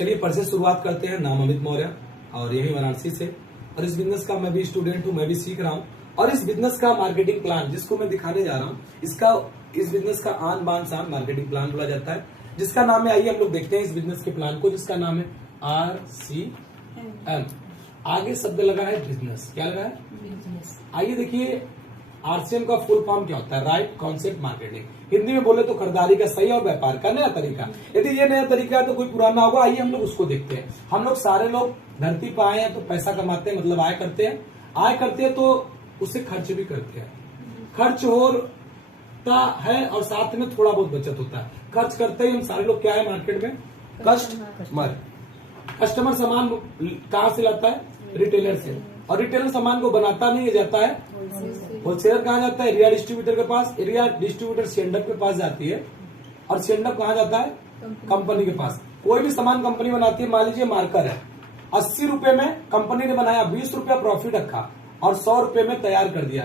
चलिए पर से शुरुआत करते हैं। नाम अमित मौर्य और यही वाराणसी से, और इस बिजनेस का मैं भी स्टूडेंट हूँ, मैं भी सीख रहा हूँ। और इस बिजनेस का मार्केटिंग प्लान जिसको मैं दिखाने जा रहा हूँ, इस बिजनेस का आन बान शान मार्केटिंग प्लान बोला जाता है, जिसका नाम है, आइए हम लोग देखते हैं इस बिजनेस के प्लान को, जिसका नाम है RCM। आगे शब्द लगा है बिजनेस। क्या लगा है? बिजनेस। आइए देखिए RCM का फुल फॉर्म क्या होता है? Right concept marketing. हिंदी में बोले तो खरीदारी का सही और व्यापार का नया तरीका। यदि ये नया तरीका है तो कोई पुराना होगा। आइए हम लोग उसको देखते हैं। हम लोग सारे लोग धरती पर आए हैं तो पैसा कमाते हैं, मतलब आय करते हैं। आय करते हैं तो उससे खर्च भी करते हैं। खर्च होता है और साथ में थोड़ा बहुत बचत होता है। खर्च करते ही हम सारे लोग क्या है मार्केट में? कस्टमर। कस्टमर सामान कहाँ से लाता है? रिटेलर से। और रिटेलर सामान को बनाता नहीं जाता है होलसेलर। कहाँ जाता है? एरिया डिस्ट्रीब्यूटर के पास। एरिया डिस्ट्रीब्यूटर सेंडअप के पास जाती है, और सेंडअप कहाँ जाता है? कंपनी के पास। कोई भी सामान कंपनी बनाती है, मान लीजिए मार्कर है, 80 रुपए में कंपनी ने बनाया, 20 रुपया प्रॉफिट रखा और 100 रुपए में तैयार कर दिया।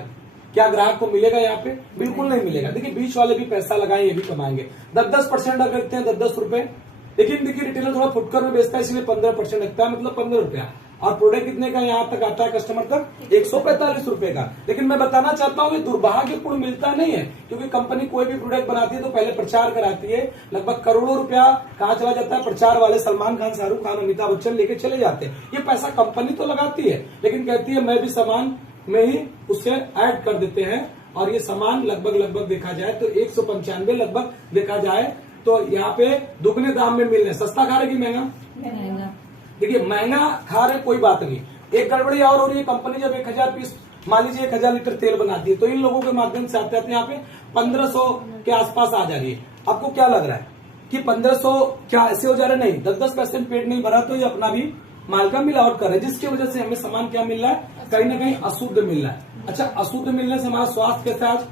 क्या ग्राहक को मिलेगा यहाँ पे? बिल्कुल नहीं मिलेगा। देखिए बीच वाले भी पैसा लगाए, ये भी कमाएंगे। 10-10% अगर रखते हैं, 10-10 रुपए। लेकिन देखिए रिटेलर थोड़ा फुटकर में बेचता है, इसलिए 15% रखता है, मतलब 15 रुपया। और प्रोडक्ट कितने का यहाँ तक आता है कस्टमर तक? 145 रुपए का। लेकिन मैं बताना चाहता हूँ ये दुर्भाग्यपूर्ण मिलता नहीं है, क्योंकि कंपनी कोई भी प्रोडक्ट बनाती है तो पहले प्रचार कराती है। लगभग करोड़ों रुपया कहाँ चला जाता है? प्रचार वाले सलमान खान, शाहरुख खान, अमिताभ बच्चन लेके चले जाते हैं। ये पैसा कंपनी तो लगाती है, लेकिन कहती है मैं भी सामान में ही उसे ऐड कर देते हैं। और ये सामान लगभग देखा जाए तो 195 लगभग देखा जाए तो यहाँ पे दुगने दाम में मिल रहे। सस्ता खा रहे कि महंगा? देखिए महंगा खा रहे कोई बात नहीं, एक गड़बड़ी और हो रही है। कंपनी जब 1000 पीस, मान लीजिए 1000 लीटर तेल बनाती है, तो इन लोगों के माध्यम से आते आते यहाँ पे 1500 के आसपास आ जा रही है। आपको क्या लग रहा है कि 1500 क्या ऐसे हो जा रहे? नहीं, 10-10% पेट नहीं भरा तो ये अपना भी माल का मिलावट कर रहे हैं, जिसकी वजह से हमें सामान क्या मिल रहा है? कहीं ना कहीं अशुद्ध मिल रहा है। अच्छा, अशुद्ध मिलने से हमारा स्वास्थ्य कैसा आज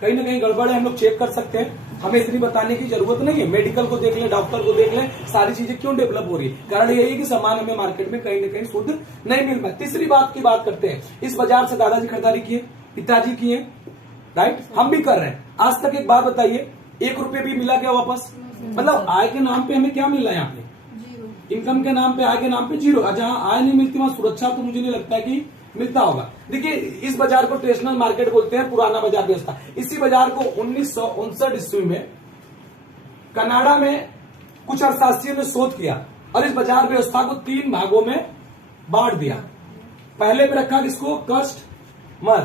कहीं ना कहीं गड़बड़ है, हम लोग चेक कर सकते हैं। हमें इतनी बताने की जरूरत नहीं है। मेडिकल को देख लें, डॉक्टर को देख लें, सारी चीजें क्यों डेवलप हो रही है? कारण यही है कि सामान हमें मार्केट में कहीं ना कहीं शुद्ध नहीं मिल रहा है। तीसरी बात की बात करते हैं, इस बाजार से दादाजी खरीदारी किए, पिताजी किए, राइट, हम भी कर रहे हैं। आज तक एक बात बताइए, 1 रुपये भी मिला क्या वापस? मतलब आय के नाम पे हमें क्या मिल रहा है यहाँ पे? इनकम के नाम पे, आय के नाम पे जीरो। जहां आय नहीं मिलती वहां सुरक्षा तो मुझे नहीं लगता है कि मिलता होगा। देखिए इस बाजार को ट्रेडिशनल मार्केट बोलते हैं, पुराना बाजार व्यवस्था। इसी बाजार को 1959 ईस्वी में कनाडा में कुछ अर्थशास्त्रियों ने शोध किया और इस बाजार व्यवस्था को 3 भागों में बांट दिया। पहले पे रखा किसको? कस्टमर,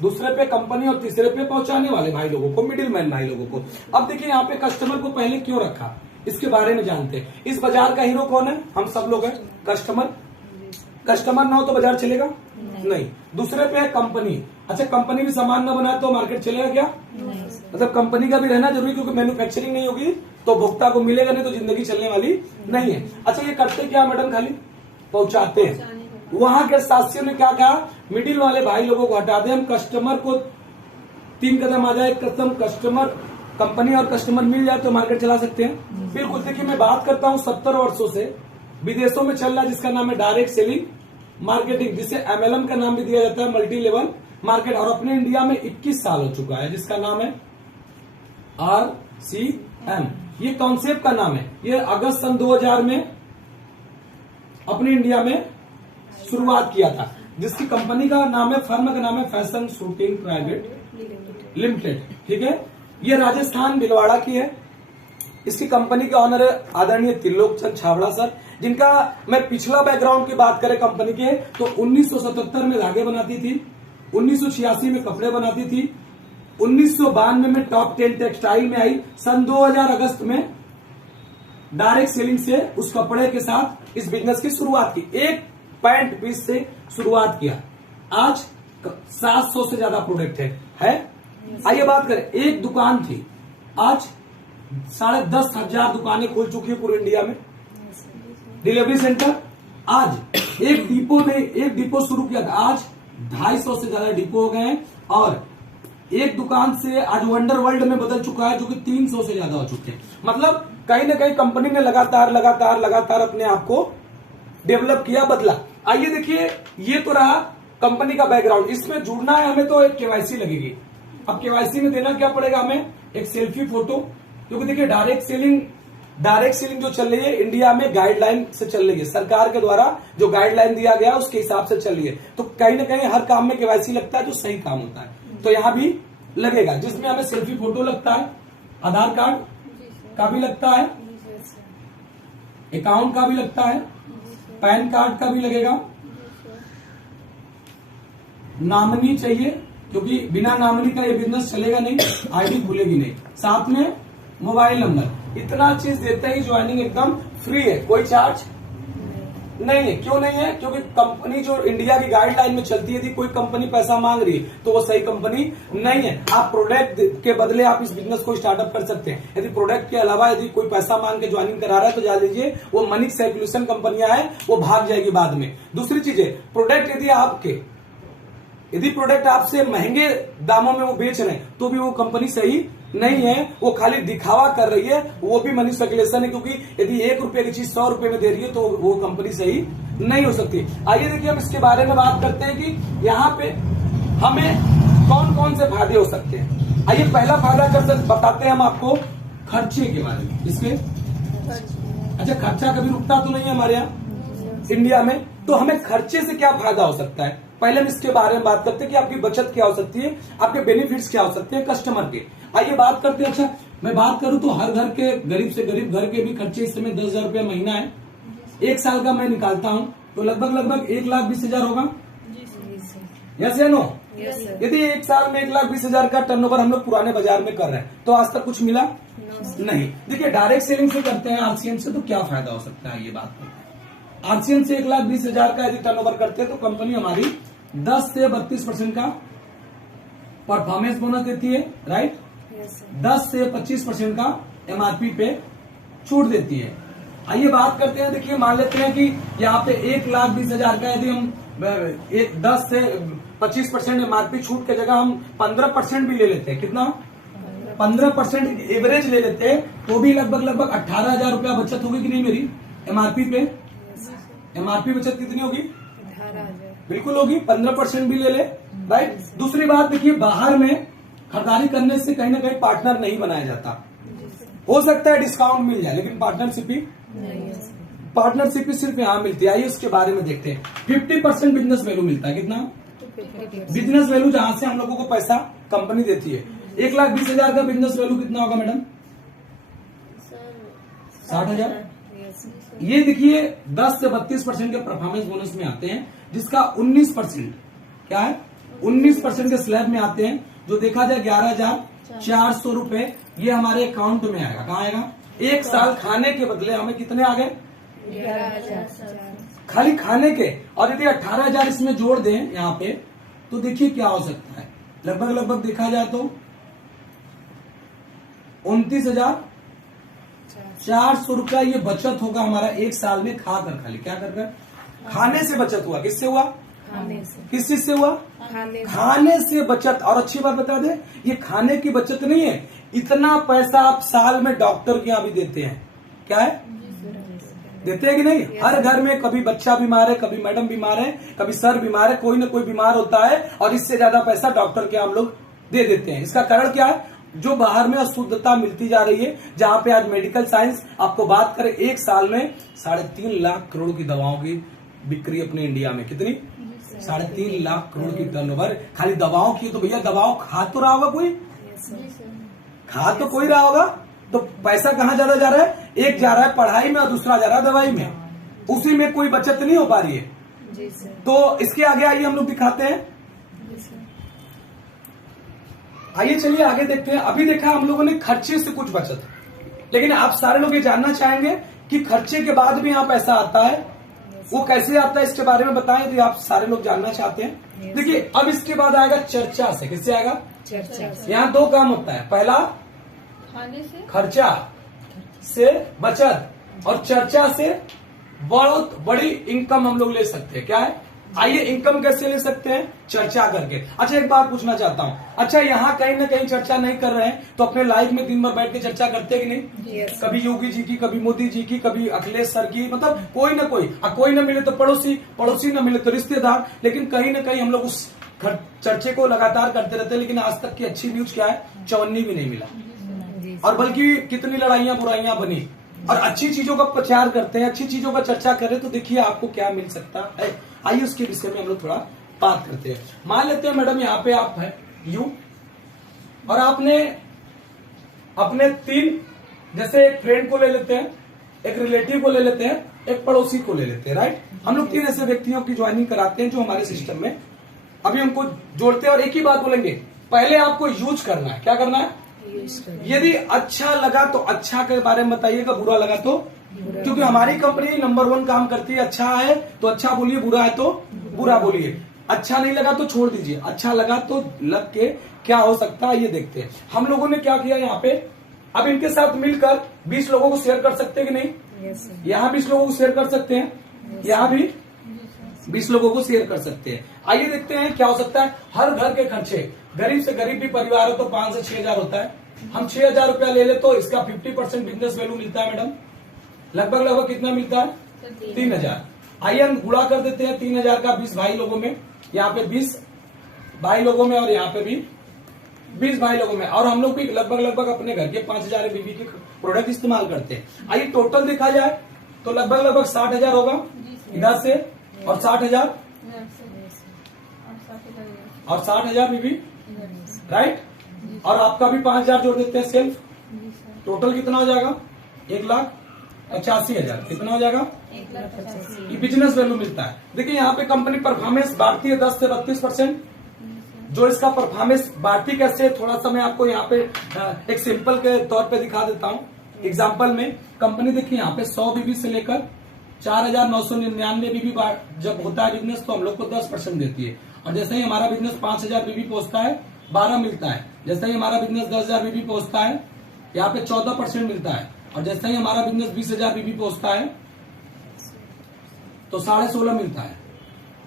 दूसरे पे कंपनी और तीसरे पे पहुंचाने वाले भाई लोगों को, मिडिल मैन भाई लोगों को। अब देखिए यहाँ पे कस्टमर को पहले क्यों रखा, इसके बारे में जानते हैं। इस बाजार का हीरो कौन है? हम सब लोग हैं, कस्टमर। कस्टमर ना हो तो बाजार चलेगा नहीं। दूसरे पे है कंपनी। अच्छा, कंपनी भी सामान ना बनाए तो मार्केट चलेगा क्या? नहीं। मतलब कंपनी का भी रहना जरूरी, क्योंकि मैन्युफैक्चरिंग नहीं होगी तो भोक्ता को मिलेगा नहीं, तो जिंदगी चलने वाली नहीं है। अच्छा, ये करते क्या मैडम? खाली पहुंचाते हैं। वहां के शास्त्रियों ने क्या कहा? मिडिल वाले भाई लोगों को हटा दे, हम कस्टमर को 3 कदम आ जाए, कदम कस्टमर, कंपनी और कस्टमर मिल जाए तो मार्केट चला सकते हैं। बिल्कुल। देखिए मैं बात करता हूँ 70 वर्षों से विदेशों में चल रहा है, जिसका नाम है डायरेक्ट सेलिंग मार्केटिंग, जिसे MLM का नाम भी दिया जाता है, मल्टी लेवल मार्केट। और अपने इंडिया में 21 साल हो चुका है, जिसका नाम है RCM। ये कॉन्सेप्ट का नाम है। ये अगस्त सन 2000 में अपने इंडिया में शुरुआत किया था, जिसकी कंपनी का नाम है, फर्म का नाम है फैशन शूटिंग प्राइवेट लिमिटेड। ठीक है, ये राजस्थान भिलवाड़ा की है। इसकी कंपनी के ऑनर है आदरणीय त्रिलोक चंद छाबड़ा सर, जिनका मैं पिछला बैकग्राउंड की बात करें कंपनी के तो 1977 में धागे बनाती थी, 1986 में कपड़े बनाती थी, 1992 में टॉप 10 टेक्सटाइल में आई, सन 2000 अगस्त में डायरेक्ट सेलिंग से उस कपड़े के साथ इस बिजनेस की शुरुआत की। एक पैंट पीस से शुरुआत किया। आज 700 से ज्यादा प्रोडक्ट है? आइए बात करें, एक दुकान थी, आज 10,500 दुकानें खुल चुकी है पूरे इंडिया में। डिलीवरी सेंटर, आज एक डिपो शुरू किया था, आज 250 से ज्यादा डिपो हो गए हैं। और एक दुकान से आज वंडर वर्ल्ड में बदल चुका है, जो कि 300 से ज्यादा हो चुके हैं। मतलब कहीं ना कहीं कंपनी ने लगातार अपने आप को डेवलप किया, बदला। आइए देखिए, ये तो रहा कंपनी का बैकग्राउंड। इसमें जुड़ना है हमें तो एक केवाईसी लगेगी। अब केवाईसी में देना क्या पड़ेगा हमें? एक सेल्फी फोटो, क्योंकि देखिए डायरेक्ट सेलिंग डायरेक्ट सेलिंग जो चल रही है इंडिया में गाइडलाइन से चल रही है, सरकार के द्वारा जो गाइडलाइन दिया गया उसके हिसाब से चल रही है। तो कहीं ना कहीं हर काम में केवाईसी लगता है जो सही काम होता है, तो यहाँ भी लगेगा, जिसमें हमें सेल्फी फोटो लगता है, आधार कार्ड का भी लगता है, अकाउंट का भी लगता है, पैन कार्ड का भी लगेगा, नॉमिनी चाहिए क्योंकि बिना नॉमिनी का ये बिजनेस चलेगा नहीं, आईडी खुलेगी नहीं, साथ में मोबाइल नंबर। इतना चीज देते हैं, ज्वाइनिंग एकदम फ्री है, कोई चार्ज नहीं है। क्यों नहीं है? क्योंकि कंपनी जो इंडिया की गाइडलाइन में चलती है, यदि कोई कंपनी पैसा मांग रही है तो वो सही कंपनी नहीं है। आप प्रोडक्ट के बदले आप इस बिजनेस को स्टार्टअप कर सकते हैं। यदि प्रोडक्ट के अलावा यदि कोई पैसा मांग के ज्वाइनिंग करा रहा है तो जान लीजिए वो मनी सर्कुलेशन कंपनियां हैं, वो भाग जाएगी बाद में। दूसरी चीज है, प्रोडक्ट यदि प्रोडक्ट आपसे महंगे दामों में वो बेच रहे हैं तो भी वो कंपनी सही नहीं है, वो खाली दिखावा कर रही है, वो भी मनी सर्कुलेशन है। क्योंकि यदि 1 रुपए की चीज 100 रुपए में दे रही है तो वो कंपनी सही नहीं हो सकती। आइए देखिए हम इसके बारे में बात करते हैं कि यहाँ पे हमें कौन कौन से फायदे हो सकते हैं। आइए पहला फायदा बताते हैं हम आपको खर्चे के बारे में। इसके अच्छा, खर्चा कभी रुकता तो नहीं है हमारे यहाँ इंडिया में, तो हमें खर्चे से क्या फायदा हो सकता है। पहले हम इसके बारे में बात करते हैं कि आपकी बचत क्या हो सकती है, आपके बेनिफिट्स क्या हो सकते हैं कस्टमर के। आइए बात करते हैं। अच्छा, मैं बात करूं तो हर घर के गरीब से गरीब घर के भी खर्चे इस समय 10,000 रुपया महीना है। 1 साल का मैं निकालता हूं तो लगभग 1,20,000 होगा। यस या नो? यदि 1 साल में 1,20,000 का टर्नओवर हम लोग पुराने बाजार में कर रहे हैं तो आज तक कुछ मिला नहीं। देखिए डायरेक्ट सेलिंग से करते हैं आरसीएन से तो क्या फायदा हो सकता है, ये बात करते हैं। आरसीएन से 1,20,000 का यदि टर्नओवर करते हैं तो कंपनी हमारी 10 से 32% का परफॉर्मेंस बोनस देती है, राइट। 10 से 25% का एमआरपी पे छूट देती है। आइए बात करते हैं। देखिए मान लेते हैं कि यहाँ पे 1,20,000 का यदि हम 10 से 25% एमआरपी छूट की जगह हम 15% भी ले लेते हैं, कितना 15% एवरेज ले लेते हैं तो भी लगभग 18,000 रुपया बचत होगी कि नहीं मेरी एमआरपी पे। एमआरपी बचत कितनी होगी? 18,000 बिल्कुल होगी। 15% भी ले ले, राइट। दूसरी बात देखिए, बाहर में खरीदारी करने से कहीं ना कहीं पार्टनर नहीं बनाया जाता। हो सकता है डिस्काउंट मिल जाए लेकिन पार्टनरशिप सिर्फ यहाँ मिलती है। आइए उसके बारे में देखते हैं। 50% बिजनेस वैल्यू मिलता है, कितना बिजनेस वैल्यू, जहां से हम लोगों को पैसा कंपनी देती है। 1,20,000 का बिजनेस वैल्यू कितना होगा मैडम? 60,000। ये देखिए 10 से 32% के परफॉर्मेंस बोनस में आते हैं, जिसका 19% क्या है, 19% के स्लैब में आते हैं, जो देखा जाए 11,400 रुपए ये हमारे अकाउंट में आएगा। कहाँ आएगा? 1 साल खाने के बदले हमें कितने आ गए? 11,000 खाली खाने के। और यदि 18,000 इसमें जोड़ दें यहाँ पे तो देखिए क्या हो सकता है। लगभग देखा जाए तो 29,400 रुपया ये बचत होगा हमारा 1 साल में खाकर। खाली क्या कर खाने से बचत हुआ। किससे हुआ? खाने से। किस चीज से हुआ? खाने से बचत। और अच्छी बात बता दे, ये खाने की बचत नहीं है, इतना पैसा आप साल में डॉक्टर के यहाँ भी देते हैं। क्या है? देते हैं कि नहीं? हर घर में कभी बच्चा बीमार है, कभी मैडम बीमार है, कभी सर बीमार है, कोई ना कोई बीमार होता है और इससे ज्यादा पैसा डॉक्टर के हम लोग दे देते हैं। इसका कारण क्या है? जो बाहर में अशुद्धता मिलती जा रही है, जहां पे आज मेडिकल साइंस आपको बात करें 1 साल में 3.5 लाख करोड़ की दवाओं की बिक्री अपने इंडिया में। कितनी? 3.5 लाख करोड़ की टर्नओवर खाली दवाओं की। तो भैया दवाओं खा तो रहा होगा कोई? खा तो कोई रहा होगा। तो पैसा कहाँ ज्यादा जा रहा है? एक जा रहा है पढ़ाई में और दूसरा जा रहा है दवाई में, उसी में कोई बचत नहीं हो पा रही है। तो इसके आगे आइए हम लोग दिखाते हैं। आइए चलिए आगे देखते हैं। अभी देखा हम लोगों ने खर्चे से कुछ बचत, लेकिन आप सारे लोग ये जानना चाहेंगे कि खर्चे के बाद भी यहाँ पैसा आता है, वो कैसे आता है इसके बारे में बताएं। यदि आप सारे लोग जानना चाहते हैं, देखिए अब इसके बाद आएगा चर्चा से। किससे आएगा? चर्चा से। यहाँ 2 काम होता है, पहला खाने से, खर्चा से बचत, और चर्चा से बहुत बड़ी इनकम हम लोग ले सकते हैं। क्या है? आइए इनकम कैसे ले सकते हैं? चर्चा करके। अच्छा एक बात पूछना चाहता हूँ, अच्छा यहाँ कहीं ना कहीं चर्चा नहीं कर रहे हैं तो अपने लाइफ में दिन भर बैठ के चर्चा करते हैं कि नहीं? कभी योगी जी की, कभी मोदी जी की, कभी अखिलेश सर की, मतलब कोई ना कोई ना मिले तो पड़ोसी ना मिले तो रिश्तेदार, लेकिन कहीं ना कहीं हम लोग उस चर्चे को लगातार करते रहते हैं। लेकिन आज तक की अच्छी न्यूज क्या है? 54 भी नहीं मिला, और बल्कि कितनी लड़ाइयां बुराइयां बनी, और अच्छी चीजों का प्रचार करते हैं, अच्छी चीजों का चर्चा करें, तो देखिए आपको क्या मिल सकता है। आइए उसके विषय में हम लोग थोड़ा बात करते हैं। मान लेते हैं मैडम यहाँ पे आप हैं यू, और आपने अपने 3, जैसे एक फ्रेंड को ले लेते हैं, एक रिलेटिव को ले लेते हैं, एक पड़ोसी को ले लेते हैं, राइट। हम लोग 3 ऐसे व्यक्तियों की ज्वाइनिंग कराते हैं जो हमारे सिस्टम में, अभी उनको जोड़ते हैं और एक ही बात बोलेंगे, पहले आपको यूज करना है। क्या करना है? यदि अच्छा लगा तो अच्छा के बारे में बताइएगा, बुरा लगा तो, क्योंकि हमारी कंपनी नंबर 1 काम करती है, अच्छा है तो अच्छा बोलिए, बुरा है तो बुरा बोलिए, अच्छा नहीं लगा तो छोड़ दीजिए, अच्छा लगा तो लग के क्या हो सकता है ये देखते हैं। हम लोगों ने क्या किया यहाँ पे, अब इनके साथ मिलकर 20 लोगों को शेयर कर सकते हैं कि नहीं? यहाँ 20 लोगों को शेयर कर सकते हैं, यहाँ भी 20 लोगों को शेयर कर सकते हैं। आइए देखते हैं क्या हो सकता है। हर घर के खर्चे, गरीब से गरीब भी परिवार हो तो 5 से 6 हजार होता है। हम 6,000 रुपया ले ले तो इसका 50% बिजनेस वैल्यू मिलता है मैडम, लगभग कितना मिलता है? 3,000। आइए हम गुणा कर देते हैं 3,000 का 20 भाई लोगों में, यहाँ पे 20 भाई लोगों में और यहाँ पे भी 20 भाई लोगों में, और हम लोग भी लगभग अपने घर के 5,000 बीबी के प्रोडक्ट इस्तेमाल करते हैं। आइए टोटल देखा जाए तो लगभग 60,000 होगा इधर से, और 60,000 और 60,000 बीबी, राइट। और आपका भी 5,000 जोड़ देते हैं सेल्फ, टोटल कितना हो जाएगा? 1,85,000। कितना हो जाएगा? ये बिजनेस वैल्यू मिलता है। देखिए यहाँ पे कंपनी परफॉर्मेंस बांटती है 10 से 32%। जो इसका परफॉर्मेंस बांटती कैसे, थोड़ा सा मैं आपको यहाँ पे एक सिंपल के तौर पे दिखा देता हूँ। एग्जाम्पल में कंपनी देखिए यहाँ पे 100 बीबी से लेकर 4,999 बीबी जब होता है बिजनेस तो हम लोग को 10% देती है। और जैसे ही हमारा बिजनेस 5,000 बीबी पहुंचता है 12 मिलता है। जैसे ही हमारा बिजनेस 10,000 बीबी पहुंचता है यहाँ पे 14% मिलता है। और जैसे ही हमारा बिजनेस 20,000 बीबी पहुंचता है तो 16.5 मिलता है।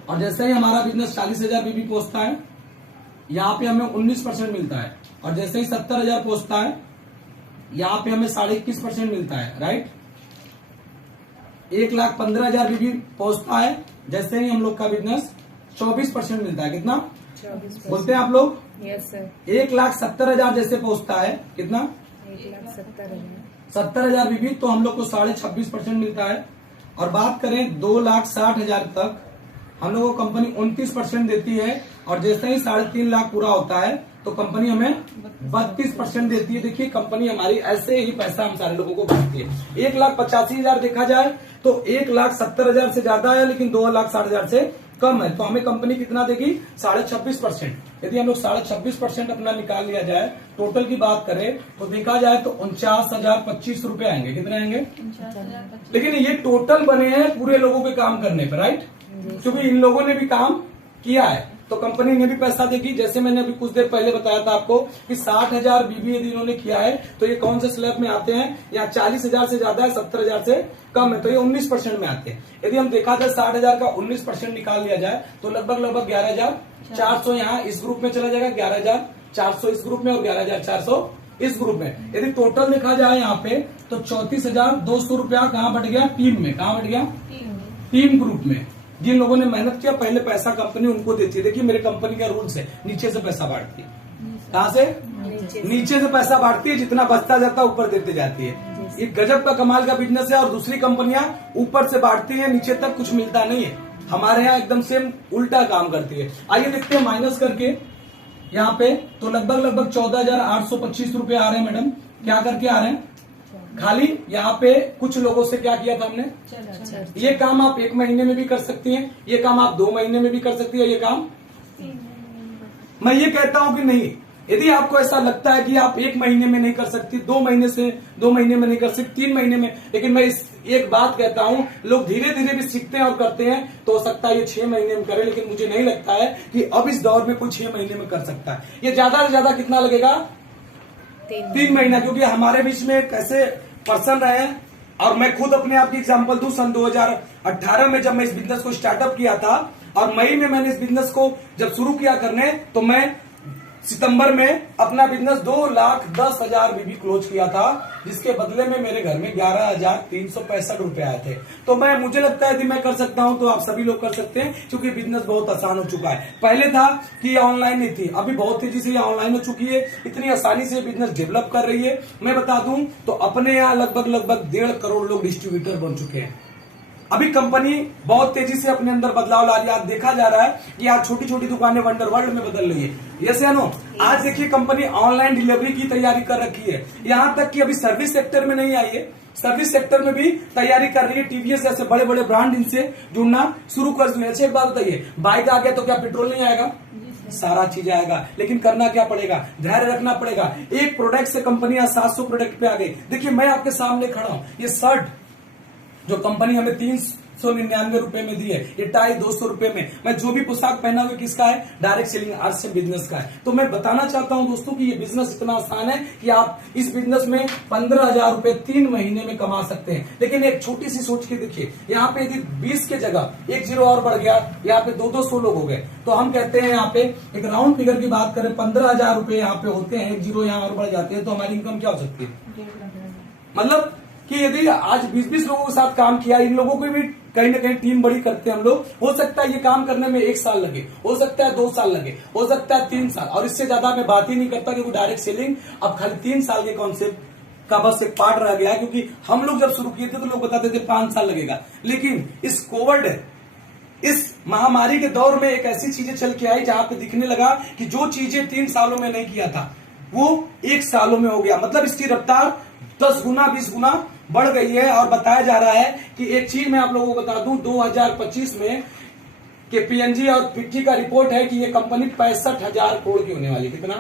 और जैसे ही हमारा बिजनेस 40,000 बीबी पहुंचता है यहाँ पे हमें 19% मिलता है। और जैसे ही 70,000 पहुंचता है यहाँ पे हमें 21.5% मिलता है, राइट। 1,15,000 बीबी पहुंचता है, जैसे ही हम लोग का बिजनेस 24% मिलता है। कितना 24% बोलते हैं आप लोग? Yes sir. 1,70,000 जैसे पहुंचता है, कितना? 1,70,000। 70,000 बीबी तो हम लोग को 26.5% मिलता है। और बात करें 2,60,000 तक हम लोग को कंपनी 29% देती है। और जैसे ही 3.5 लाख पूरा होता है तो कंपनी हमें 32% देती है। देखिए कंपनी हमारी ऐसे ही पैसा हम सारे लोगों को बांटती है। 1,85,000 देखा जाए तो 1,70,000 से ज्यादा है, लेकिन 2,60,000 से कम है। तो हमें कंपनी कितना देगी? 26.5%। यदि हम लोग 26% अपना निकाल लिया जाए, टोटल की बात करें तो देखा जाए तो 49,025 रुपए आएंगे। कितने आएंगे? लेकिन ये टोटल बने हैं पूरे लोगों के काम करने पर, राइट, क्योंकि इन लोगों ने भी काम किया है तो कंपनी ने भी पैसा देगी। जैसे मैंने अभी कुछ देर पहले बताया था आपको कि 60,000 बीबी यदि इन्होंने किया है तो ये कौन से स्लैब में आते हैं? यहाँ 40,000 से ज्यादा है, 70,000 से कम है, तो ये 19% में आते हैं। यदि हम देखा जाए 60,000 का 19% निकाल लिया जाए तो लगभग 11,400 यहाँ इस ग्रुप में चला जाएगा, 11,400 इस ग्रुप में और 11,400 इस ग्रुप में। यदि टोटल देखा जाए यहाँ पे तो 34,200 रुपया कहाँ बढ़ गया? टीम में। कहाँ बढ़ गया? टीम ग्रुप में। जिन लोगों ने मेहनत किया पहले पैसा कंपनी उनको देती है। देखिए मेरे कंपनी का रूल्स है, नीचे से पैसा बांटती है। कहाँ से? नीचे से पैसा बांटती है, जितना बचता जाता है ऊपर देते जाती है। ये गजब का कमाल का बिजनेस है। और दूसरी कंपनियां ऊपर से बांटती है, नीचे तक कुछ मिलता नहीं है। हमारे यहाँ एकदम सेम उल्टा काम करती है। आइए देखते हैं माइनस करके यहाँ पे तो लगभग 14,825 रुपए आ रहे हैं मैडम। क्या करके आ रहे हैं? खाली यहाँ पे कुछ लोगों से क्या किया था हमने? ये काम आप 1 महीने में भी कर सकती हैं, ये काम आप 2 महीने में भी कर सकती है, ये काम मैं ये कहता हूं कि नहीं, यदि आपको ऐसा लगता है कि आप 1 महीने में नहीं कर सकती, 2 महीने में नहीं कर सकती, 3 महीने में, लेकिन मैं एक बात कहता हूं, लोग धीरे धीरे भी सीखते हैं और करते हैं, तो हो सकता है ये 6 महीने में करे, लेकिन मुझे नहीं लगता है कि अब इस दौर में कोई 6 महीने में कर सकता है। ये ज्यादा से ज्यादा कितना लगेगा? 3 महीना। क्योंकि हमारे बीच में एक ऐसे पर्सन रहे हैं, और मैं खुद अपने आप की एग्जांपल दूं, सन 2018 में जब मैं इस बिजनेस को स्टार्टअप किया था और मई में मैंने इस बिजनेस को जब शुरू किया करने, तो मैं सितंबर में अपना बिजनेस 2,10,000 बीबी क्लोज किया था, जिसके बदले में मेरे घर में 11,365 रुपए आए थे। तो मुझे लगता है यदि मैं कर सकता हूं तो आप सभी लोग कर सकते हैं, क्योंकि बिजनेस बहुत आसान हो चुका है। पहले था कि ऑनलाइन नहीं थी, अभी बहुत तेजी से ये ऑनलाइन हो चुकी है, इतनी आसानी से बिजनेस डेवलप कर रही है। मैं बता दूं तो अपने यहाँ लगभग 1.5 करोड़ लोग डिस्ट्रीब्यूटर बन चुके हैं। अभी कंपनी बहुत तेजी से अपने अंदर बदलाव ला रही है। देखा जा रहा है कि आज छोटी छोटी दुकानें वंडर वर्ल्ड में बदल रही है। यस या नो? आज देखिए कंपनी ऑनलाइन डिलीवरी की तैयारी कर रखी है, यहां तक कि अभी सर्विस सेक्टर में नहीं आई है, सर्विस सेक्टर में भी तैयारी कर रही है। टीवीएस जैसे बड़े बड़े ब्रांड इनसे जुड़ना शुरू कर दिए। अच्छा एक बात बताइए, बाइक आ गया तो क्या पेट्रोल नहीं आएगा? सारा चीज आएगा, लेकिन करना क्या पड़ेगा? धैर्य रखना पड़ेगा। एक प्रोडक्ट से कंपनी आज 700 प्रोडक्ट पे आ गई। देखिए मैं आपके सामने खड़ा हूं, ये शर्ट जो कंपनी हमें 399 रुपए में दी है, ये टाई 200 रुपए में, मैं जो भी पोशाक पहना हुआ किसका है? डायरेक्ट सेलिंग आरसीएम बिजनेस का है। तो मैं बताना चाहता हूं दोस्तों कि ये बिजनेस इतना आसान है कि आप इस बिजनेस में 15,000 रुपए 3 महीने में कमा सकते हैं। लेकिन एक छोटी सी सोच के देखिए, यहाँ पे यदि 20 के जगह 1 0 और बढ़ गया, यहाँ पे 200 लोग हो गए, तो हम कहते हैं यहाँ पे एक राउंड फिगर की बात करें, 15,000 रुपए यहाँ पे होते हैं, 1 0 यहाँ और बढ़ जाते हैं, तो हमारी इनकम क्या हो सकती है? मतलब कि यदि आज 20-20 लोगों के साथ काम किया, इन लोगों की भी कहीं ना कहीं टीम बड़ी करते हैं हम लोग, हो सकता है ये काम करने में 1 साल लगे, हो सकता है 2 साल लगे, हो सकता है 3 साल, और इससे ज्यादा मैं बात ही नहीं करता, क्योंकि डायरेक्ट सेलिंग अब खाली 3 साल के कॉन्सेप्ट का बस एक पार्ट रह गया है। क्योंकि हम लोग जब शुरू किए थे तो लोग बताते थे 5 साल लगेगा, लेकिन इस कोविड, इस महामारी के दौर में एक ऐसी चीजें चल के आई जहां पे दिखने लगा कि जो चीजें 3 सालों में नहीं किया था वो 1 सालों में हो गया। मतलब इसकी रफ्तार 10 गुना 20 गुना बढ़ गई है। और बताया जा रहा है कि एक चीज मैं आप लोगों को बता दूं, 2025 में केपीएनजी और फिक्की का रिपोर्ट है कि ये कंपनी 65,000 करोड़ की होने वाली। कितना?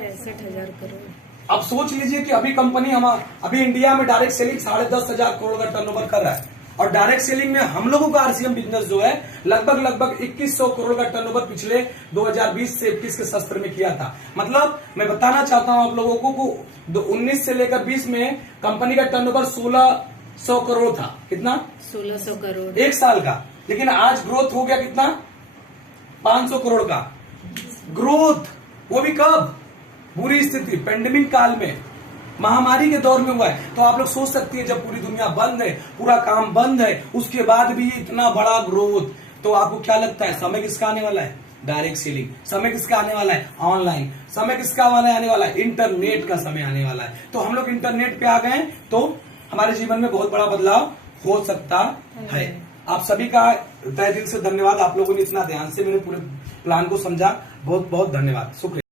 65,000 करोड़। अब सोच लीजिए कि अभी कंपनी अभी इंडिया में डायरेक्ट सेलिंग 10,500 करोड़ का टर्नओवर कर रहा है, और डायरेक्ट सेलिंग में हम लोगों का आरसीएम बिजनेस जो है लगभग 2100 करोड़ का टर्नओवर पिछले 2020 से 21 के सत्र में किया था। मतलब मैं बताना चाहता हूं आप लोगों को 19 से लेकर 20 में कंपनी का टर्नओवर 1600 करोड़ था। कितना? 1600 करोड़ 1 साल का। लेकिन आज ग्रोथ हो गया कितना? 500 करोड़ का ग्रोथ। वो भी कब? बुरी स्थिति, पेंडेमिक काल में, महामारी के दौर में हुआ है। तो आप लोग सोच सकती है, जब पूरी दुनिया बंद है, पूरा काम बंद है, उसके बाद भी इतना बड़ा ग्रोथ, तो आपको क्या लगता है समय किसका आने वाला है? Direct selling. समय किसका आने वाला है? ऑनलाइन। समय किसका आने वाला है? इंटरनेट का समय आने वाला है। तो हम लोग इंटरनेट पे आ गए, तो हमारे जीवन में बहुत बड़ा बदलाव हो सकता है। आप सभी का तहे दिल से धन्यवाद, आप लोगों ने इतना ध्यान से मेरे पूरे प्लान को समझा। बहुत बहुत धन्यवाद, शुक्रिया।